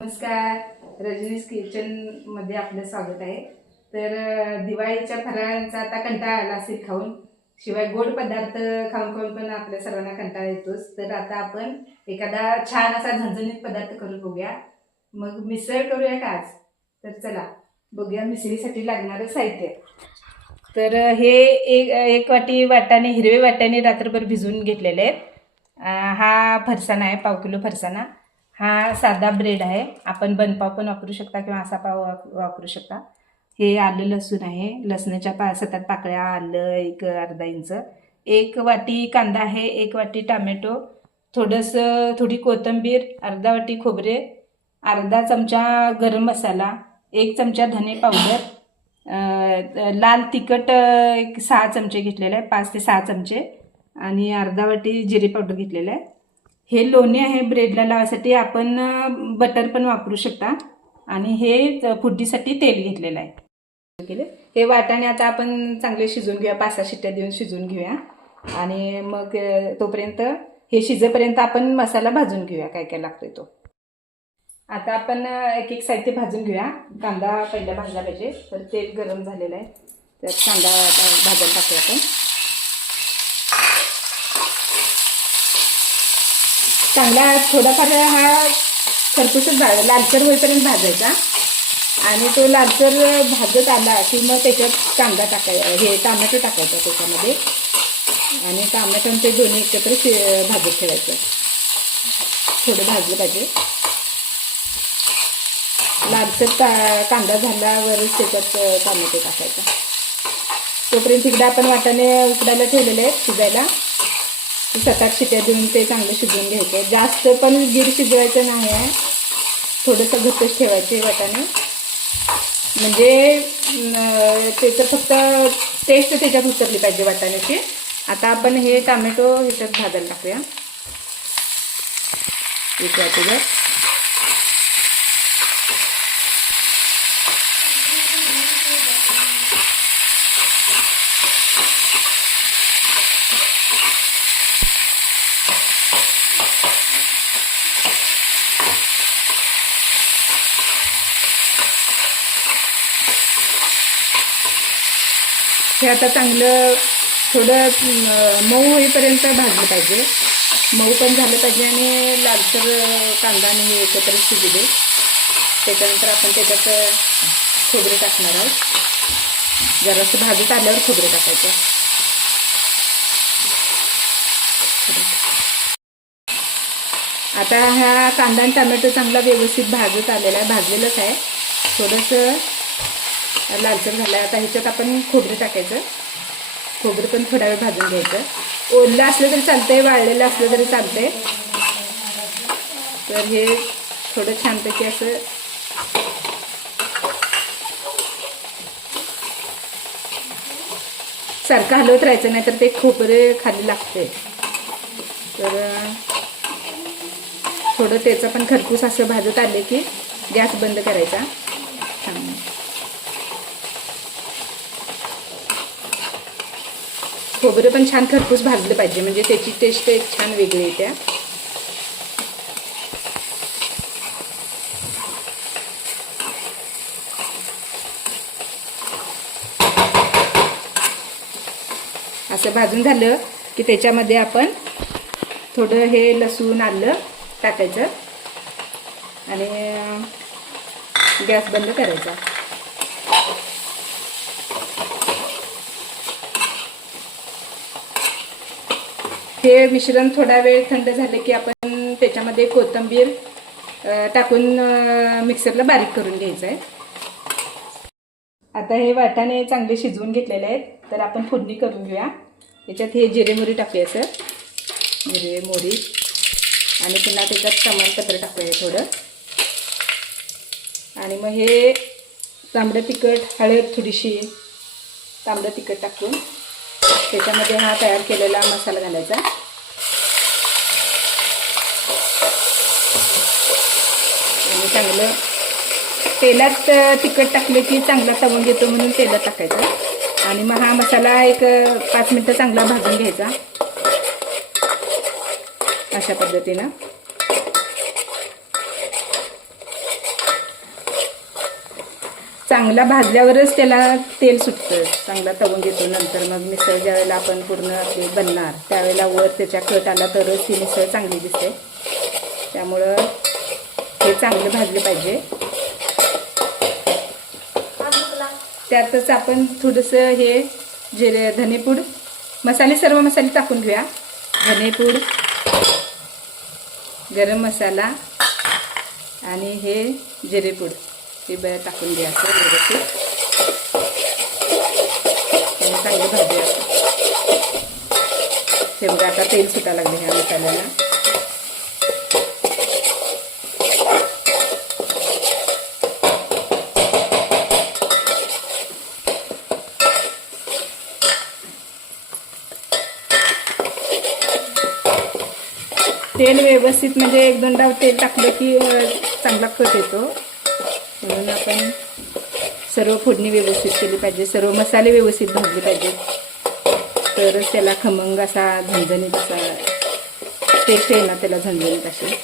नमस्कार, रजनीश किचनमध्ये आपलं स्वागत आहे. तर दिवाळीच्या फराळांचा आता कंटाळा आला असेल खाऊन, शिवाय गोड पदार्थ खाऊन खाऊन पण आपल्या सर्वांना कंटाळा येतोच. तर आता आपण एखादा छान असा झणझणीत पदार्थ करून बघूया. मग मिसळ करूया का आज? तर चला बघूया मिसळीसाठी लागणारं साहित्य. तर हे एक वाटी वाटाणे, हिरवे वाटाणे रात्रभर भिजवून घेतलेले आहेत. हा फरसाणा आहे, 1 किलो फरसाणा. हा साधा ब्रेड आहे, आपण बनपाव पण वापरू शकता किंवा असा पाव वापरू शकता. हे आलं लसूण आहे, लसणाच्या 7-8 पाकळ्या, आलं एक अर्धा इंच, 1 वाटी कांदा आहे, 1 वाटी टोमॅटो, थोडी कोथिंबीर, अर्धा वाटी खोबरे, अर्धा चमचा गरम मसाला, 1 चमचा धने पावडर, लाल तिखट एक 6 चमचे घेतलेले आहे, 5 ते 6 चमचे, आणि अर्धा वाटी जिरे पावडर घेतलेलं आहे. हे लोणी आहे ब्रेडला लावायसाठी, आपण बटर पण वापरू शकता. आणि हे फोडणीसाठी तेल घेतलेलं आहे. हे वाटाणे आता आपण चांगले शिजवून घेऊया, 5-6 शिट्ट्या देऊन शिजवून घेऊया. आणि मग तोपर्यंत हे शिजेपर्यंत आपण मसाला भाजून घेऊया, काय काय लागतोय तो. आता आपण एक एक साहित्य भाजून घेऊया. कांदा पहिला भाजला पाहिजे, तर तेल गरम झालेलं आहे, तर कांदा भाजायला टाकूया आपण. चांगला थोडाफार हा खरपूसच लालसर होईपर्यंत भाजायचा. आणि तो लालसर भाजत आला की मग त्याच्यात कांदा टाकायचा, हे टोमॅटो टाकायचा त्याच्यामध्ये, आणि टोमॅटो ते दोन्ही एकत्र भाजत ठेवायचं. थोडं भाजलं पाहिजे. लालसर कांदा झाल्यावरच त्याच्यात टोमॅटो टाकायचा. तोपर्यंत इकडे आपण वाटाणे उकडायला ठेवलेले आहेत शिजायला. 7-8 शिट्ट्या देऊन ते चांगलं शिजवून घ्यायचं. जास्त पण गिर शिजवायचं नाही आहे, थोडंसं घट्टच ठेवायचे वाटाणे, म्हणजे त्याचं फक्त टेस्ट त्याच्यात उतरली पाहिजे वाटाण्याची. आता आपण हे टोमॅटो ह्याच्यात भाजायला टाकूया एक वाटीवर. हे आता चांगलं थोडं मऊ होईपर्यंत भाजलं पाहिजे. मऊ पण झालं पाहिजे आणि लालसर कांदा आणि हे एकत्र शिजू दे. त्याच्यानंतर आपण त्याच्यात खोबरे टाकणार आहोत. जरासं भाजत आल्यावर खोबरे टाकायचं. आता हा कांदा आणि टोमॅटो चांगला व्यवस्थित भाजत आलेला आहे, भाजलेलंच आहे, थोडंसं लालसर झालं आहे. आता ह्याच्यात आपण खोबरं टाकायचं. खोबरं पण थोडा वेळ भाजून घ्यायचं. ओलं असलं तरी चालतंय, वाळलेलं असलं तरी चालतंय. तर हे थोडं छानपैकी असं सारखं हलवत राहायचं, नाही तर ते खोबरे खाली लागते. तर थोडं त्याचं पण खरपूस असं भाजत आले की गॅस बंद करायचा. खोबरं पण छान खरपूस भाजलं पाहिजे, म्हणजे त्याची टेस्ट एक छान वेगळी येते. असं भाजून झालं की त्याच्यामध्ये आपण थोडं हे लसूण आलं टाकायचं आणि गॅस बंद करायचा. हे मिश्रण थोडा वेळ थंड झाले की आपण त्याच्यामध्ये कोथिंबीर टाकून मिक्सरला बारीक करून घ्यायचं आहे. आता हे वाटाणे चांगले शिजवून घेतलेले आहेत, तर आपण फोडणी करून घेऊया. याच्यात हे जिरे मोहरी टाकूया, सर जिरे मोहरी, आणि पुन्हा त्याच्यात तमालपत्र टाकूया थोडं. आणि मग हे तांबडं तिखट, हळद थोडीशी, तांबडं तिखट टाकून त्याच्यामध्ये हा तयार केलेला मसाला घालायचा. आणि चांगलं तेलात तिखट टाकले की चांगला तवंग येतो, म्हणून तेलात टाकायचं. आणि मग हा मसाला एक 5 मिनटं चांगला भाजून घ्यायचा अशा पद्धतीनं. चांगला भाजल्यावरच त्याला तेल सुटतं, चांगला तळून घेतो. नंतर मग मिसळ ज्यावेळेला आपण पूर्ण आपली बनणार त्यावेळेला वर त्याच्या कट आला तरच ती मिसळ चांगली दिसते. त्यामुळं हे चांगलं भाजलं पाहिजे. त्यातच आपण थोडंसं हे जिरे धनेपूड मसाले सर्व मसाले टाकून घेऊया. धनेपूड, गरम मसाला आणि हे जिरेपूड हे टाकून घ्या असं व्यवस्थित चांगलं भाजूया. हे बघा आता तेल सुटायला लागले ह्या मसाल्याला. तेल व्यवस्थित म्हणजे 1-2 डाव तेल टाकलं की चांगला कट येतो. म्हणून आपण सर्व फोडणी व्यवस्थित केली पाहिजे, सर्व मसाले व्यवस्थित भाजले पाहिजेत, तरच त्याला खमंग असा झणझणीत असा टेस्ट येणार त्याला झणझणीत अशी.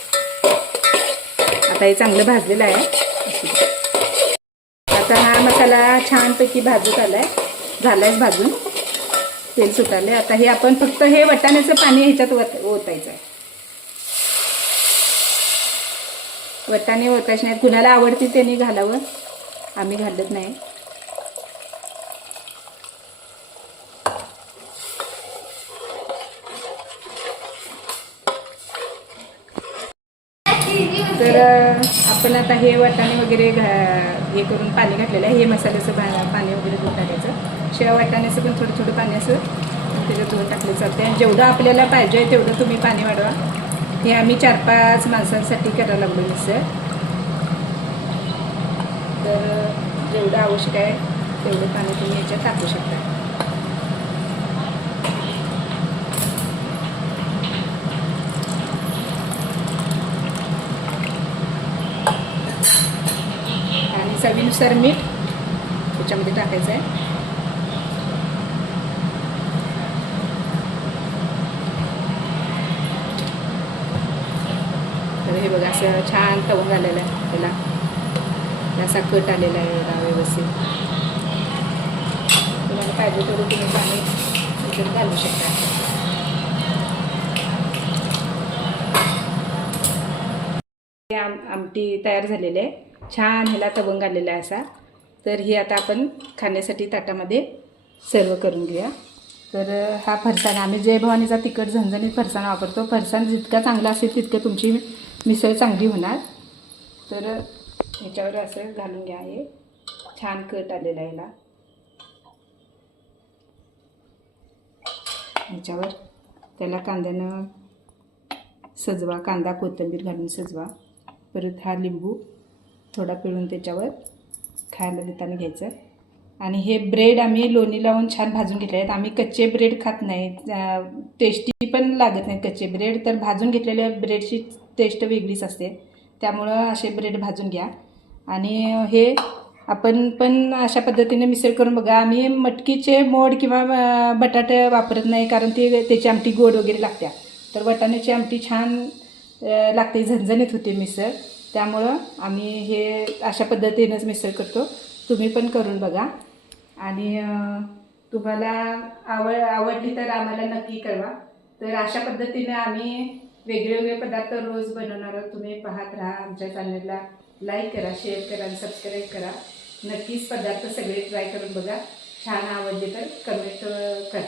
आता हे चांगलं भाजलेलं आहे. आता हा मसाला छानपैकी भाजत आलाय, झालाय भाजून, तेल सुटाले. आता हे आपण फक्त हे वाटाण्याचं पाणी ह्याच्यात ओतायचं आहे. वाटाणे ओतायचे नाही, कुणाला आवडते त्यांनी घालावं, आम्ही घालत नाही. तर आपण आता हे वाटाणे वगैरे हे करून पाणी घातलेलं आहे. हे मसाल्याचं पाणी वगैरे धुवून टाकायचं. शिळ्या वाटाण्याचं पण थोडं थोडं पाणी असं त्याच्यात धुवून टाकलं चालते. आणि जेवढं आपल्याला पाहिजे तेवढं तुम्ही पाणी वाढवा. हे आम्ही 4-5 माणसांसाठी करायला लागलो मिसळ. तर जेवढं आवश्यक आहे तेवढं पाणी तुम्ही याच्यात टाकू शकता. आणि चवीनुसार मीठ त्याच्यामध्ये टाकायचं आहे. तर हे बघा असं छान तळून आलेलं आहे, त्याला असा कट आलेला आहे व्यवस्थित. तुम्हाला पाहिजे तेवढं तुम्ही पाणी त्याच्यात घालू शकता. आमटी तयार झालेली आहे, छान ह्याला तवंग आलेला आहे असा. तर ही आता आपण खाण्यासाठी ताटामध्ये सर्व करून घेऊया. तर हा फरसाण आम्ही जय भवानीचा तिखट झणझणीत फरसाण वापरतो. फरसाण जितका चांगला असेल तितकं तुमची मिसळ चांगली होणार. तर ह्याच्यावर असं घालून घ्या. हे छान कट आलेला आहे ह्याला. ह्याच्यावर त्याला कांद्यानं सजवा, कांदा कोथिंबीर घालून सजवा. परत हा लिंबू थोडा पिळून त्याच्यावर खायला देताना घ्यायचं. आणि हे ब्रेड आम्ही लोणी लावून छान भाजून घेतले आहेत. आम्ही कच्चे ब्रेड खात नाही, टेस्टी पण लागत नाही कच्चे ब्रेड. तर भाजून घेतलेल्या ब्रेडची टेस्ट वेगळीच असते. त्यामुळं असे ब्रेड भाजून घ्या. आणि हे आपण पण अशा पद्धतीने मिसळ करून बघा. आम्ही मटकीचे मोड किंवा बटाटे वापरत नाही, कारण त्याची आमटी गोड वगैरे लागते. तर वाटाण्याची आमटी छान लागते, झणझणीत होते मिसळ. त्यामुळं आम्ही हे अशा पद्धतीनंच मिसळ करतो. तुम्ही पण करून बघा. आणि तुम्हाला आवडली तर आम्हाला नक्की कळवा. तर अशा पद्धतीने आम्ही वेगवेगळे पदार्थ रोज बनवणार आहोत. तुम्ही पाहत राहा. आमच्या चॅनलला लाईक करा, शेअर करा आणि सबस्क्राईब करा. नक्कीच पदार्थ सगळे ट्राय करून बघा. छान आवडले तर कमेंट करा.